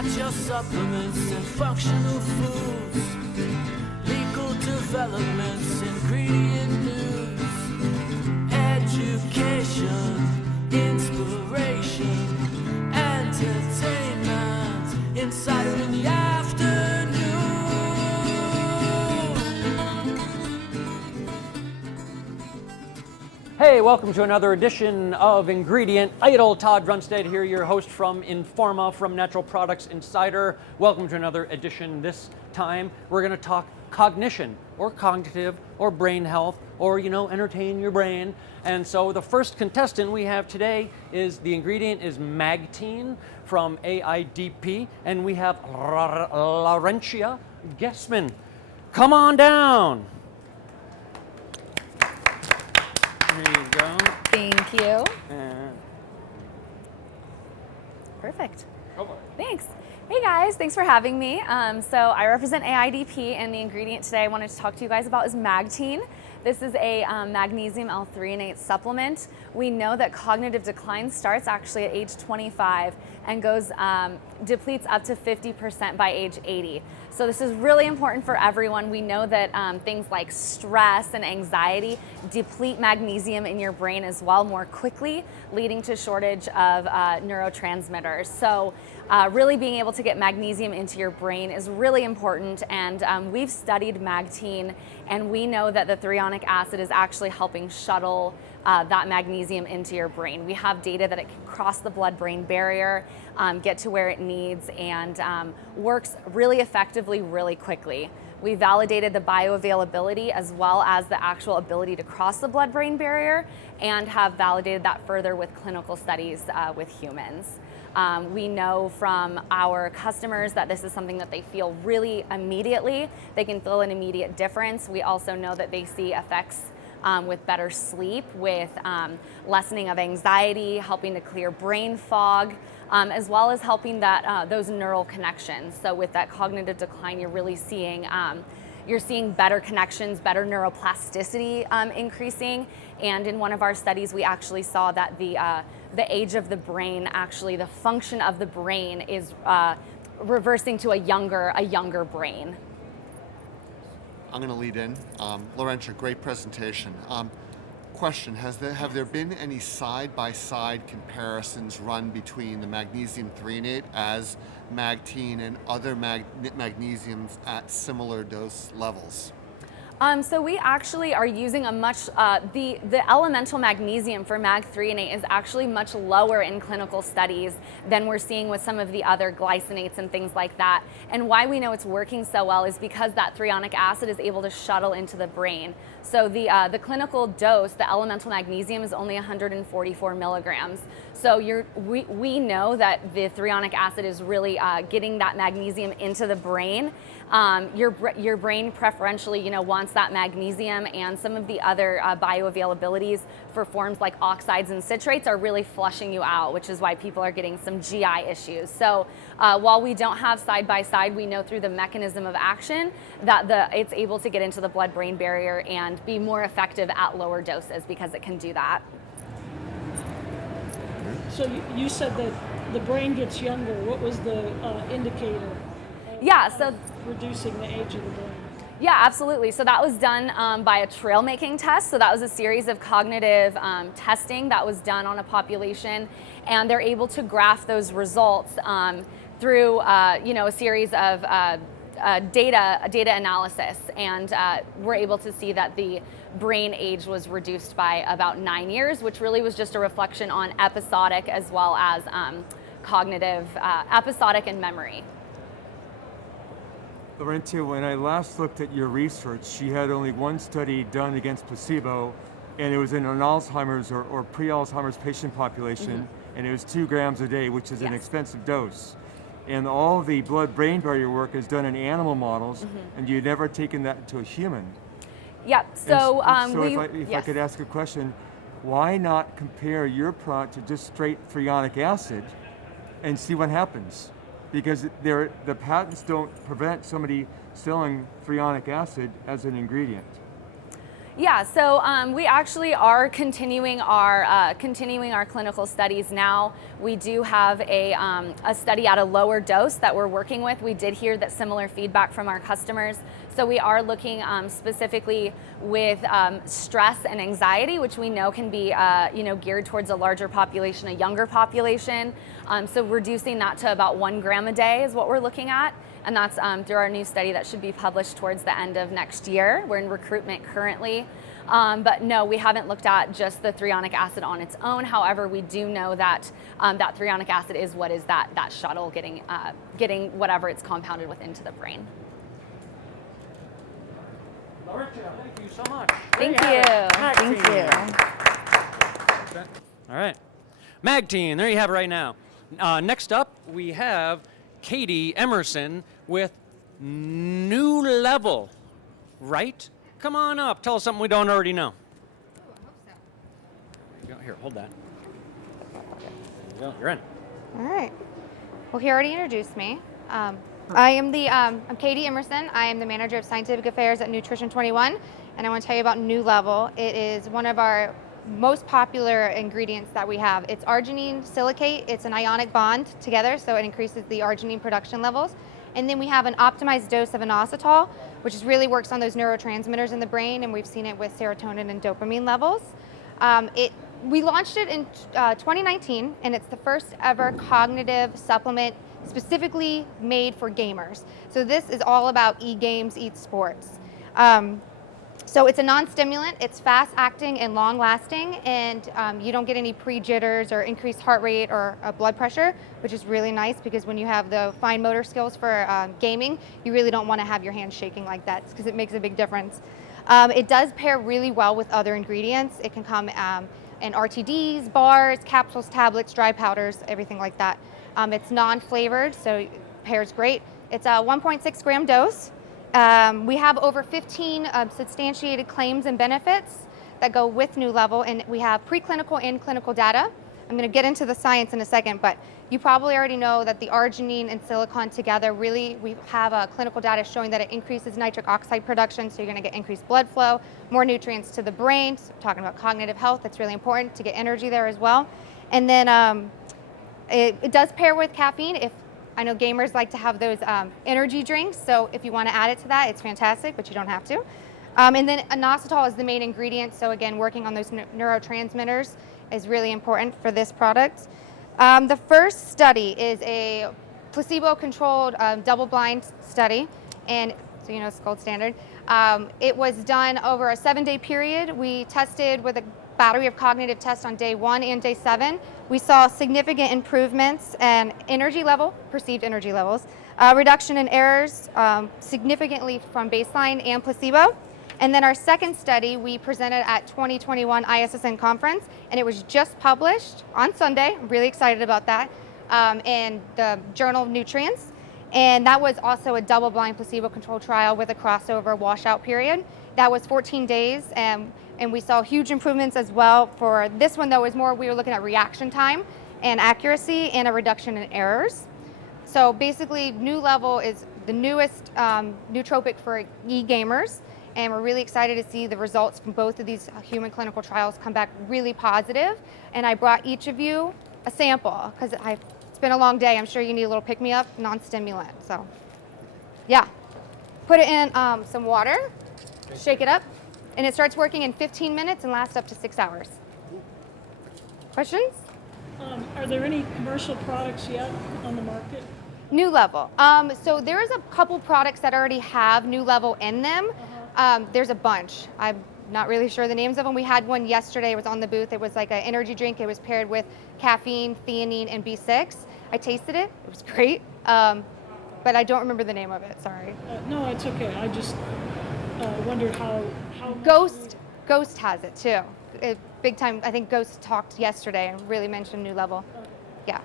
got your supplements and functional foods, legal developments, ingredient news, education, inspiration, entertainment, insider in the afternoon. Hey, welcome to another edition of Ingredient Idol. Todd Runestad here, your host from Informa, from Natural Products Insider. Welcome to another edition. This time, we're going to talk cognition, or cognitive, or brain health, or, entertain your brain. And so the first contestant we have today is, the ingredient is Magtein from AIDP, and we have Laurentia Guesman. Come on down. There you go. Thank you. Perfect. Go for it. Thanks. Hey guys, thanks for having me. So I represent AIDP, and the ingredient today I wanted to talk to you guys about is Magtein. This is a magnesium L-threonate supplement. We know that cognitive decline starts actually at age 25 and goes depletes up to 50% by age 80. So this is really important for everyone. We know that things like stress and anxiety deplete magnesium in your brain as well more quickly, leading to shortage of neurotransmitters. So really being able to get magnesium into your brain is really important, and we've studied Magtein, and we know that the threonic acid is actually helping shuttle that magnesium into your brain. We have data that it can cross the blood-brain barrier, get to where it needs, and works really effectively, really quickly. We validated the bioavailability as well as the actual ability to cross the blood-brain barrier, and have validated that further with clinical studies with humans. We know from our customers that this is something that they feel really immediately. They can feel an immediate difference. We also know that they see effects with better sleep, with lessening of anxiety, helping to clear brain fog, as well as helping that those neural connections. So with that cognitive decline, you're really seeing better connections, better neuroplasticity increasing. And in one of our studies, we actually saw that the age of the brain, actually the function of the brain is reversing to a younger brain. I'm going to lead in. Laurentia, great presentation. Question, have there been any side-by-side comparisons run between the magnesium threonate as Magtein and other magnesiums at similar dose levels? So we actually are using a much, the elemental magnesium for Magthreonate is actually much lower in clinical studies than we're seeing with some of the other glycinates and things like that. And why we know it's working so well is because that threonic acid is able to shuttle into the brain. So the clinical dose, the elemental magnesium, is only 144 milligrams. So we know that the threonic acid is really getting that magnesium into the brain. Your brain preferentially, wants that magnesium, and some of the other bioavailabilities for forms like oxides and citrates are really flushing you out, which is why people are getting some GI issues. So while we don't have side by side, we know through the mechanism of action that it's able to get into the blood-brain barrier and be more effective at lower doses because it can do that. So you said that the brain gets younger. What was the indicator? So reducing the age of the brain. Yeah, absolutely. So that was done by a trail making test. So that was a series of cognitive testing that was done on a population, and they're able to graph those results through a series of data analysis, and we're able to see that the brain age was reduced by about 9 years, which really was just a reflection on episodic as well as cognitive, episodic and memory. Laurentia, when I last looked at your research, she had only one study done against placebo, and it was in an Alzheimer's or pre-Alzheimer's patient population, and it was 2 grams a day, which is an expensive dose. And all the blood-brain barrier work is done in animal models, and you've never taken that to a human. Yep. So, if I could ask a question, why not compare your product to just straight threonic acid and see what happens? Because the patents don't prevent somebody selling threonic acid as an ingredient. Yeah, so we actually are continuing our clinical studies now. We do have a study at a lower dose that we're working with. We did hear that similar feedback from our customers. So we are looking specifically with stress and anxiety, which we know can be geared towards a larger population, a younger population. So reducing that to about 1 gram a day is what we're looking at. And that's through our new study that should be published towards the end of next year. We're in recruitment currently. But no, we haven't looked at just the threonic acid on its own. However, we do know that that threonic acid is what is that shuttle getting whatever it's compounded with into the brain. Laurentia, thank you so much. Thank you. All right. Magtein, there you have it right now. Next up, we have Katie Emerson with NooLVL, right? Come on up. Tell us something we don't already know. There you go. Here, hold that. There you go. You're in. All right. Well, he already introduced me. I'm Katie Emerson. I am the manager of scientific affairs at Nutrition 21, and I want to tell you about NooLVL. It is one of our most popular ingredients that we have. It's arginine silicate. It's an ionic bond together, so it increases the arginine production levels. And then we have an optimized dose of inositol, which really works on those neurotransmitters in the brain, and we've seen it with serotonin and dopamine levels. We launched it in 2019, and it's the first ever cognitive supplement specifically made for gamers. So this is all about e-games, e-sports. So it's a non-stimulant, it's fast-acting and long-lasting, and you don't get any pre-jitters or increased heart rate or blood pressure, which is really nice because when you have the fine motor skills for gaming, you really don't want to have your hands shaking like that because it makes a big difference. It does pair really well with other ingredients. It can come in RTDs, bars, capsules, tablets, dry powders, everything like that. It's non-flavored, so it pairs great. It's a 1.6 gram dose. We have over 15 substantiated claims and benefits that go with NooLVL, and we have preclinical and clinical data. I'm going to get into the science in a second, but you probably already know that the arginine and silicon together we have clinical data showing that it increases nitric oxide production, so you're going to get increased blood flow, more nutrients to the brain. So talking about cognitive health, that's really important to get energy there as well. And then it does pair with caffeine. I know gamers like to have those energy drinks, so if you want to add it to that, it's fantastic, but you don't have to. And then inositol is the main ingredient, so again, working on those neurotransmitters is really important for this product. The first study is a placebo-controlled double-blind study, and so you know it's gold standard. It was done over a 7-day period. We tested with a battery of cognitive tests on day 1 and day 7. We saw significant improvements in energy level, perceived energy levels, reduction in errors significantly from baseline and placebo. And then our second study we presented at 2021 ISSN conference, and it was just published on Sunday. I'm really excited about that, in the Journal of Nutrients. And that was also a double-blind placebo-controlled trial with a crossover washout period. That was 14 days, and we saw huge improvements as well. For this one, though, we were looking at reaction time and accuracy and a reduction in errors. So basically, NooLVL is the newest nootropic for e-gamers, and we're really excited to see the results from both of these human clinical trials come back really positive. And I brought each of you a sample because it's been a long day. I'm sure you need a little pick-me-up, non-stimulant. So, yeah. Put it in some water, shake it up, and it starts working in 15 minutes and lasts up to 6 hours. Questions? Are there any commercial products yet on the market? NooLVL. So there's a couple products that already have NooLVL in them. There's a bunch. I'm not really sure the names of them. We had one yesterday. It was on the booth. It was like an energy drink. It was paired with caffeine, theanine, and B6. I tasted it. It was great. But I don't remember the name of it. Sorry. No, it's okay. I just wondered how Ghost has it too. Big time. I think Ghost talked yesterday and really mentioned NooLVL. Yeah.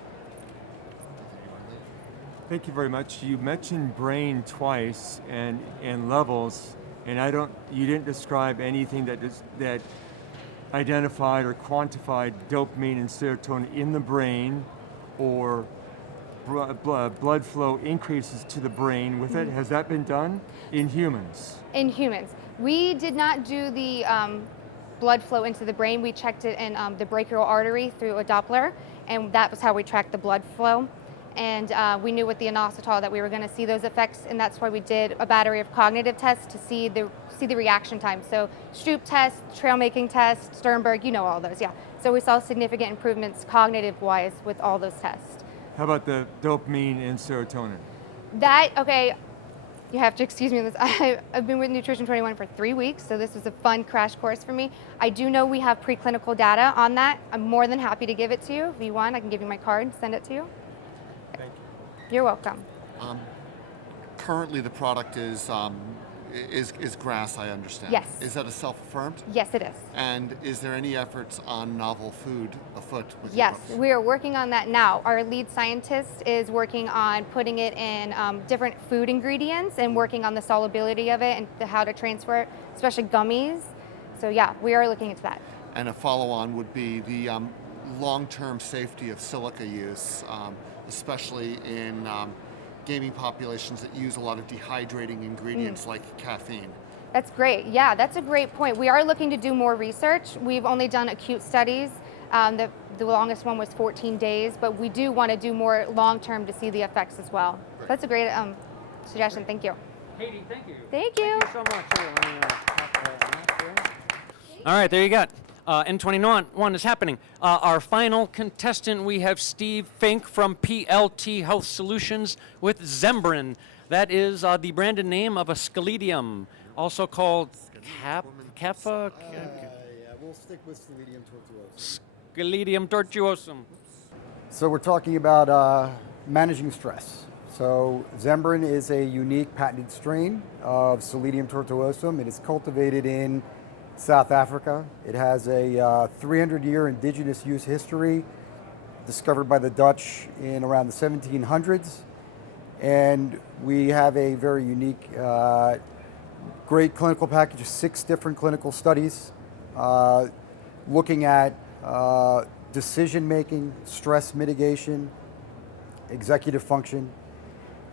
Thank you very much. You mentioned brain twice and levels, and you didn't describe anything that identified or quantified dopamine and serotonin in the brain, or blood flow increases to the brain with it. Has that been done in humans? In humans. We did not do the blood flow into the brain. We checked it in the brachial artery through a Doppler, and that was how we tracked the blood flow. And we knew with the inositol that we were going to see those effects, and that's why we did a battery of cognitive tests to see the reaction time. So Stroop test, trail making test, Sternberg, you know all those, yeah. So we saw significant improvements cognitive-wise with all those tests. How about the dopamine and serotonin? Okay, you have to excuse me on this. I've been with Nutrition 21 for 3 weeks, so this was a fun crash course for me. I do know we have preclinical data on that. I'm more than happy to give it to you. If you want, I can give you my card and send it to you. Thank you. You're welcome. Currently, the product is grass, I understand. Yes. Is that a self-affirmed? Yes, it is. And is there any efforts on novel food afoot with Yes, your we are working on that now. Our lead scientist is working on putting it in different food ingredients and working on the solubility of it and how to transfer it, especially gummies. So yeah, we are looking into that. And a follow-on would be the long-term safety of silica use, especially in gaming populations that use a lot of dehydrating ingredients like caffeine. That's great. Yeah, that's a great point. We are looking to do more research. We've only done acute studies. The longest one was 14 days, but we do want to do more long-term to see the effects as well. Great. That's a great suggestion. Thank you. Katie, thank you. Thank you. Thank you so much. Here, let me, pop that in there. All right, there you got. N21 is happening. Our final contestant, we have Steve Fink from PLT Health Solutions with Zembrin. That is the branded name of a scaledium, also called Kappa? Yeah, we'll stick with Scaledium tortuosum. Scaledium tortuosum. So we're talking about managing stress. So Zembrin is a unique patented strain of Scaledium tortuosum. It is cultivated in South Africa. It has a 300-year indigenous use history, discovered by the Dutch in around the 1700s. And we have a very unique, great clinical package of 6 different clinical studies looking at decision-making, stress mitigation, executive function.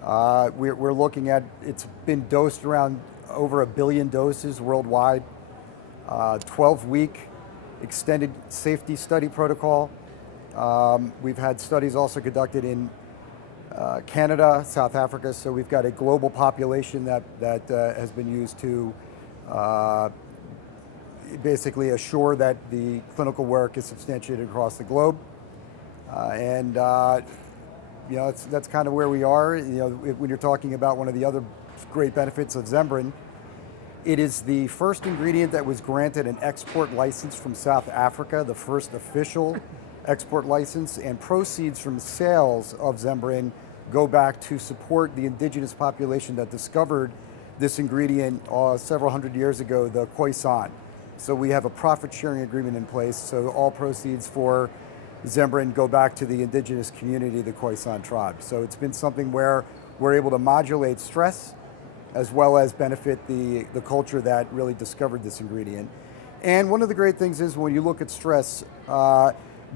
We're looking at, it's been dosed around over 1 billion doses worldwide. 12-week extended safety study protocol. We've had studies also conducted in Canada, South Africa, so we've got a global population that has been used to basically assure that the clinical work is substantiated across the globe. And you know, that's kind of where we are. You know, when you're talking about one of the other great benefits of Zembrin, it is the first ingredient that was granted an export license from South Africa, the first official export license, and proceeds from sales of Zembrin go back to support the indigenous population that discovered this ingredient several hundred years ago, the Khoisan. So we have a profit sharing agreement in place, so all proceeds for Zembrin go back to the indigenous community, the Khoisan tribe. So it's been something where we're able to modulate stress as well as benefit the culture that really discovered this ingredient. And one of the great things is when you look at stress,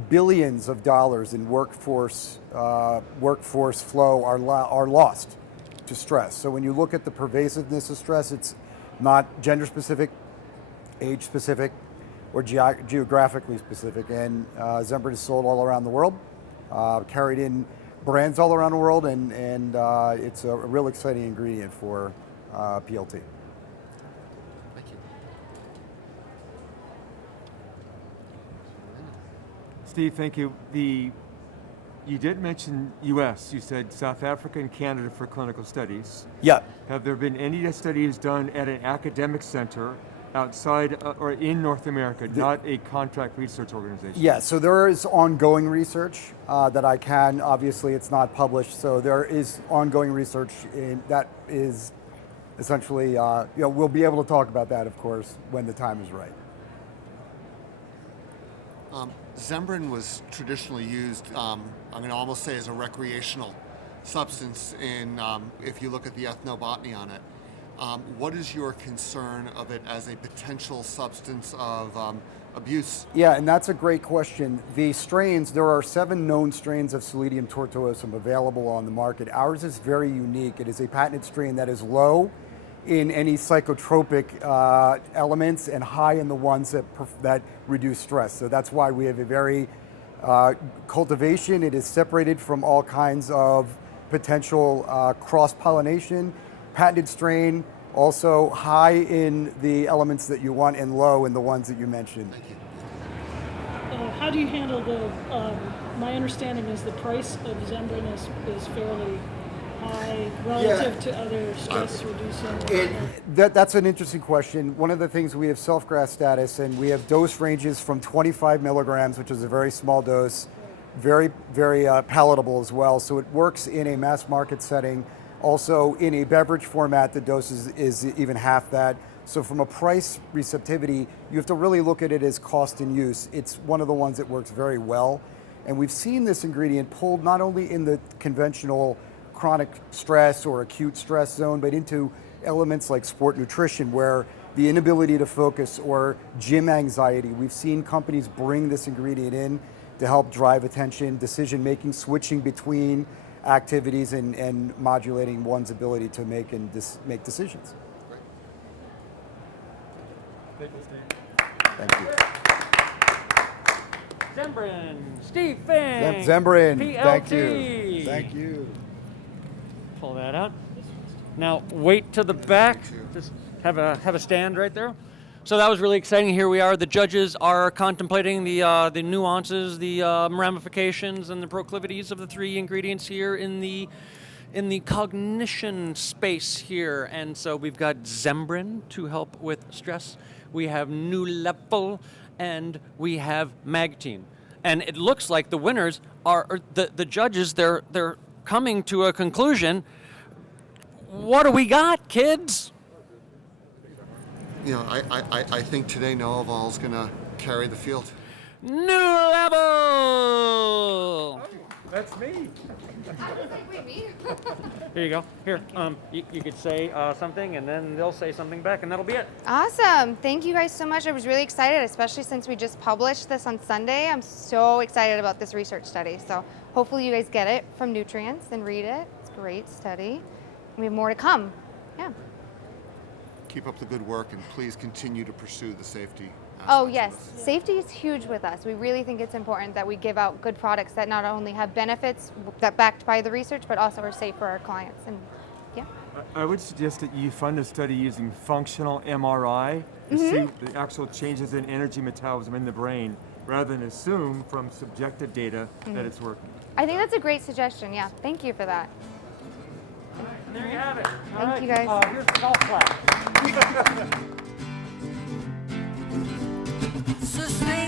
billions of dollars in workforce flow are lost to stress. So when you look at the pervasiveness of stress, it's not gender specific, age specific, or geographically specific. And Zembrin is sold all around the world, carried in brands all around the world, and it's a real exciting ingredient for PLT. Thank you. Steve, thank you. You did mention U.S. You said South Africa and Canada for clinical studies. Yeah. Have there been any studies done at an academic center outside or in North America, not a contract research organization? Yeah, so there is ongoing research that I can, obviously it's not published, so there is ongoing research that is essentially, you know, we'll be able to talk about that, of course, when the time is right. Zembrin was traditionally used, I'm going to almost say as a recreational substance in, if you look at the ethnobotany on it. What is your concern of it as a potential substance of abuse? Yeah, and that's a great question. The strains, there are 7 known strains of Scaledium tortuosum available on the market. Ours is very unique. It is a patented strain that is low in any psychotropic elements and high in the ones that reduce stress. So that's why we have a very cultivation. It is separated from all kinds of potential cross-pollination, patented strain, also high in the elements that you want and low in the ones that you mentioned. Thank you. How do you handle the, my understanding is the price of Zembrin is fairly high relative to other stress reducing? That's an interesting question. One of the things, we have self-GRAS status, and we have dose ranges from 25 milligrams, which is a very small dose, very, very palatable as well. So it works in a mass market setting. Also in a beverage format, the dose is even half that. So from a price receptivity, you have to really look at it as cost and use. It's one of the ones that works very well. And we've seen this ingredient pulled not only in the conventional chronic stress or acute stress zone, but into elements like sport nutrition, where the inability to focus or gym anxiety. We've seen companies bring this ingredient in to help drive attention, decision making, switching between activities and modulating one's ability to make decisions. Thank you. Zembrin, Steve Fink. Zembrin, PLT. thank you. Thank you. Pull that out. Now wait to the back. Just have a stand right there. So that was really exciting. Here we are. The judges are contemplating the nuances, the ramifications, and the proclivities of the three ingredients here in the cognition space here. And so we've got Zembrin to help with stress. We have NooLVL, and we have Magtein. And it looks like the winners are the judges. They're coming to a conclusion. What do we got, kids? You know, I think today NooLVL is going to carry the field. NooLVL. That's me. Here you go. Here, you could say something, and then they'll say something back, and that'll be it. Awesome. Thank you guys so much. I was really excited, especially since we just published this on Sunday. I'm so excited about this research study. So hopefully you guys get it from Nutrients and read it. It's a great study. And we have more to come. Yeah. Keep up the good work, and please continue to pursue the safety. Oh yes, safety is huge with us. We really think it's important that we give out good products that not only have benefits that backed by the research, but also are safe for our clients. And yeah. I would suggest that you fund a study using functional MRI to see the actual changes in energy metabolism in the brain, rather than assume from subjective data that it's working. I think that's a great suggestion. Yeah, thank you for that. And there you have it. All Thank you, right. guys. Here's the golf clap. Sustain